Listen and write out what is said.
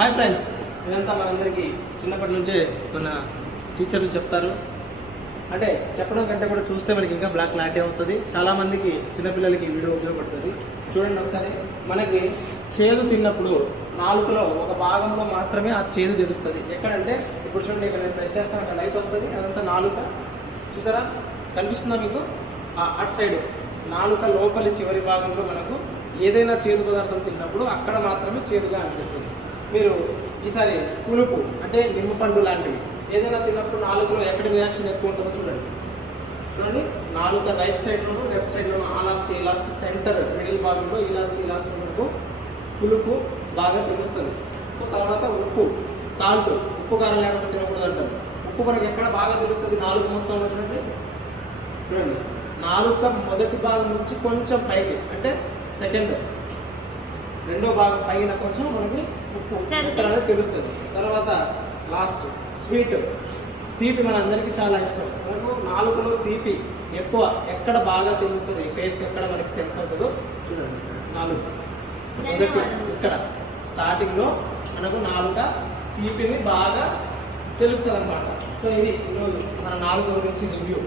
Hi friends, ఇదంతా మనందరికీ చిన్నప్పటి నుంచే మన టీచర్లు చెప్తారు. అంటే చెప్పడం కంటే కూడా చూస్తే మనకి ఇంకా బ్లాక్ క్లారిటీ అవుతుంది. చాలామందికి చిన్నపిల్లలకి వీడియో ఉపయోగపడుతుంది. చూడండి ఒకసారి, మనకి చేదు తిన్నప్పుడు నాలుకలో ఒక భాగంలో మాత్రమే ఆ చేదు తెలుస్తుంది. ఎక్కడంటే ఇప్పుడు చూడండి, ఇక్కడ నేను ప్రెస్ చేస్తాను, అక్కడ లైట్ వస్తుంది, అదంతా నాలుక. చూసారా, కనిపిస్తుందా మీకు? అటు సైడ్ నాలుక లోపలి చివరి భాగంలో మనకు ఏదైనా చేదు పదార్థం తిన్నప్పుడు అక్కడ మాత్రమే చేదుగా అనిపిస్తుంది. మీరు ఈసారి పులుపు అంటే నిమ్మపండు లాంటివి ఏదైనా తిన్నప్పుడు నాలుగులో ఎక్కడ రియాక్షన్ ఎక్కువ ఉంటుందో చూడండి. నాలుక రైట్ సైడ్లోను లెఫ్ట్ సైడ్లోను ఈ లాస్ట్ సెంటర్ మిడిల్ భాగంలో ఈ లాస్ట్ మనకు పులుపు బాగా తెలుస్తుంది. సో తర్వాత ఉప్పు, సాల్ట్, ఉప్పు కారం లేకుండా తినకూడదు అంటారు. ఉప్పు మనకి ఎక్కడ బాగా తెలుస్తుంది? నాలుగు మొత్తంలో చూడండి. నాలుక మొదటి భాగం నుంచి కొంచెం పైకి, అంటే సెకండ్ రెండో భాగం పైన కొంచెం మనకి ఉప్పు ఎక్కడ అనేది తెలుస్తుంది. తర్వాత లాస్ట్ స్వీట్, తీపి మన అందరికీ చాలా ఇష్టం. మనకు నాలుకలో తీపి ఎక్కువ ఎక్కడ బాగా తెలుస్తుంది, టేస్ట్ ఎక్కడ మనకి సెన్స్ అవుతుందో చూడండి. నాలుక మొదటి ఇక్కడ స్టార్టింగ్లో మనకు నాలుక తీపిని బాగా తెలుస్తుంది అనమాట. సో ఇది ఈరోజు మన నాలుక గురించి రివ్యూ.